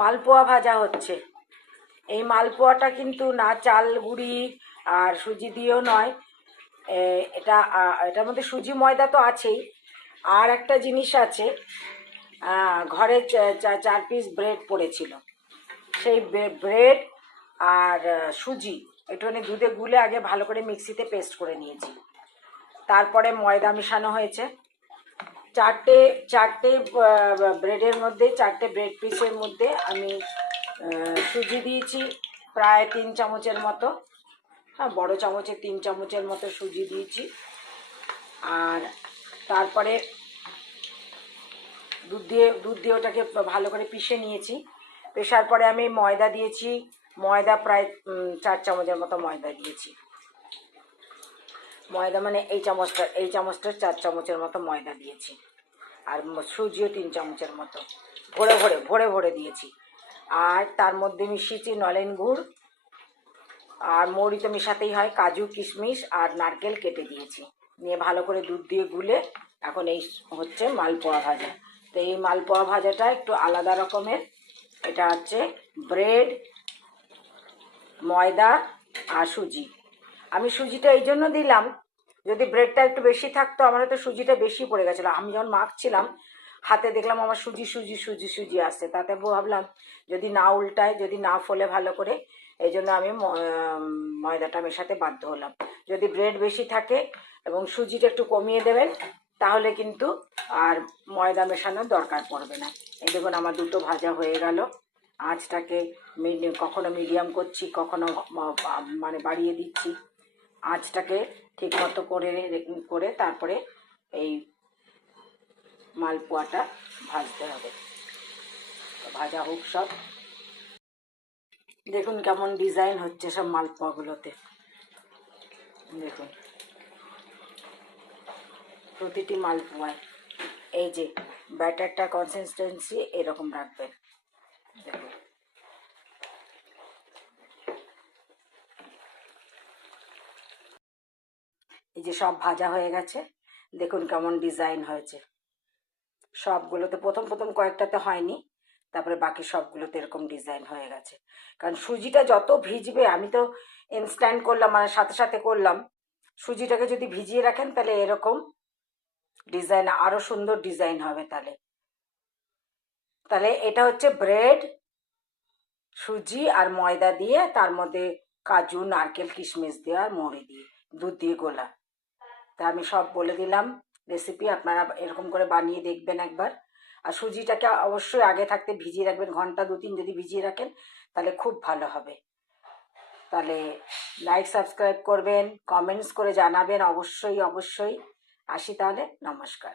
মালপোয়া ভাজা হচ্ছে। এই মালপোয়াটা কিন্তু না চাল গুঁড়ি আর সুজি দিয়েও নয়। এটা এটার মধ্যে সুজি ময়দা তো আছেই। আর একটা জিনিস আছে ঘরে চার পিস ব্রেড পড়েছিল। সেই ব্রেড আর সুজি একটুখানি দুধে গুলে আগে ভালো করে মিক্সিতে পেস্ট করে নিয়েছি। তারপরে ময়দা মেশানো হয়েছে। চারটে চারটে ব্রেডের মধ্যে, চারটে ব্রেড পিসের মধ্যে আমি সুজি দিয়েছি, প্রায় তিন চামচের মতো। হ্যাঁ বড় চামচে তিন চামচের মতো সুজি দিয়েছি। আর তারপরে দুধ দিয়ে দুধ দিয়ে ওটাকে ভালো করে পিষে নিয়েছি। পেশার পরে আমি ময়দা দিয়েছি। ময়দা প্রায় চার চামচের মতো ময়দা দিয়েছি। ময়দা মানে এই চামচটা, এই চামচটার চার চামচের মতো ময়দা দিয়েছি। আর সুজিও তিন চামচের মতো। ভরে ভরে ভরে ভরে দিয়েছি। আর তার মধ্যে মিশিয়েছি নলেন গুড়। আর মৌরি তো মেশাতেই হয় কাজু, কিশমিশ আর নারকেল কেটে দিয়েছি। নিয়ে ভালো করে দুধ দিয়ে গুলে এখন এই হচ্ছে মালপোয়া ভাজা। তো এই মালপোয়া ভাজাটা একটু আলাদা রকমের। এটা হচ্ছে ব্রেড, ময়দা আর সুজি। আমি সুজিটা এই জন্য দিলাম যদি ব্রেডটা একটু বেশি থাকতো, আমার তো সুজিটা বেশি পড়ে গেছিল। আমি যখন মাখছিলাম, হাতে দেখলাম আমার সুজি সুজি সুজি সুজি আসছে তাতে ভাবলাম, যদি না উল্টায়, যদি না ফোলে ভালো করে, এই জন্য আমি ময়দাটা মেশাতে বাধ্য হলাম। যদি ব্রেড বেশি থাকে এবং সুজিটা একটু কমিয়ে দেবেন, তাহলে কিন্তু আর ময়দা মেশানোর দরকার পড়বে না। এই দেখুন, আমার দুটো ভাজা হয়ে গেল। আঁচটাকে কখনো মিডিয়াম করছি, কখনো মানে বাড়িয়ে দিচ্ছি। আঁচটাকে ঠিক মতো করে করে তারপরে এই মালপোয়াটা ভাজতে হবে। ভাজা হোক সব। দেখুন কেমন ডিজাইন হচ্ছে সব মালপোয়াগুলোতে। দেখুন। প্রতিটি মালপোয়ায় এই যে ব্যাটারটা কনসিস্টেন্সি এরকম রাখবেন। দেখুন। এই যে সব ভাজা হয়ে গেছে, দেখুন কেমন ডিজাইন হয়েছে। সবগুলোতে প্রথম প্রথম কয়েকটাতে হয়নি, তারপরে বাকি সবগুলোতে এরকম ডিজাইন হয়ে গেছে। কারণ সুজিটা যত ভিজবে, আমি তো ইনস্ট্যান্ট করলাম মানে সাথে সাথে করলাম, সুজিটাকে যদি ভিজিয়ে রাখেন তাহলে এরকম ডিজাইন আরও সুন্দর ডিজাইন হবে তাহলে। তাহলে এটা হচ্ছে ব্রেড সুজি আর ময়দা দিয়ে, তার মধ্যে কাজু, নারকেল, কিশমিশ দিয়ে আর মৌরি দিয়ে, দুধ দিয়ে গোলা। তা আমি সব বলে দিলাম। রেসিপি আপনারা এরকম করে বানিয়ে দেখবেন একবার। আর সুজিটাকে অবশ্যই আগে থাকতে ভিজিয়ে রাখবেন, ঘণ্টা দু তিন যদি ভিজিয়ে রাখেন, তাহলে খুব ভালো হবে। তাহলে লাইক সাবস্ক্রাইব করবেন কমেন্টস করে জানাবেন অবশ্যই অবশ্যই। আসি তাহলে, নমস্কার।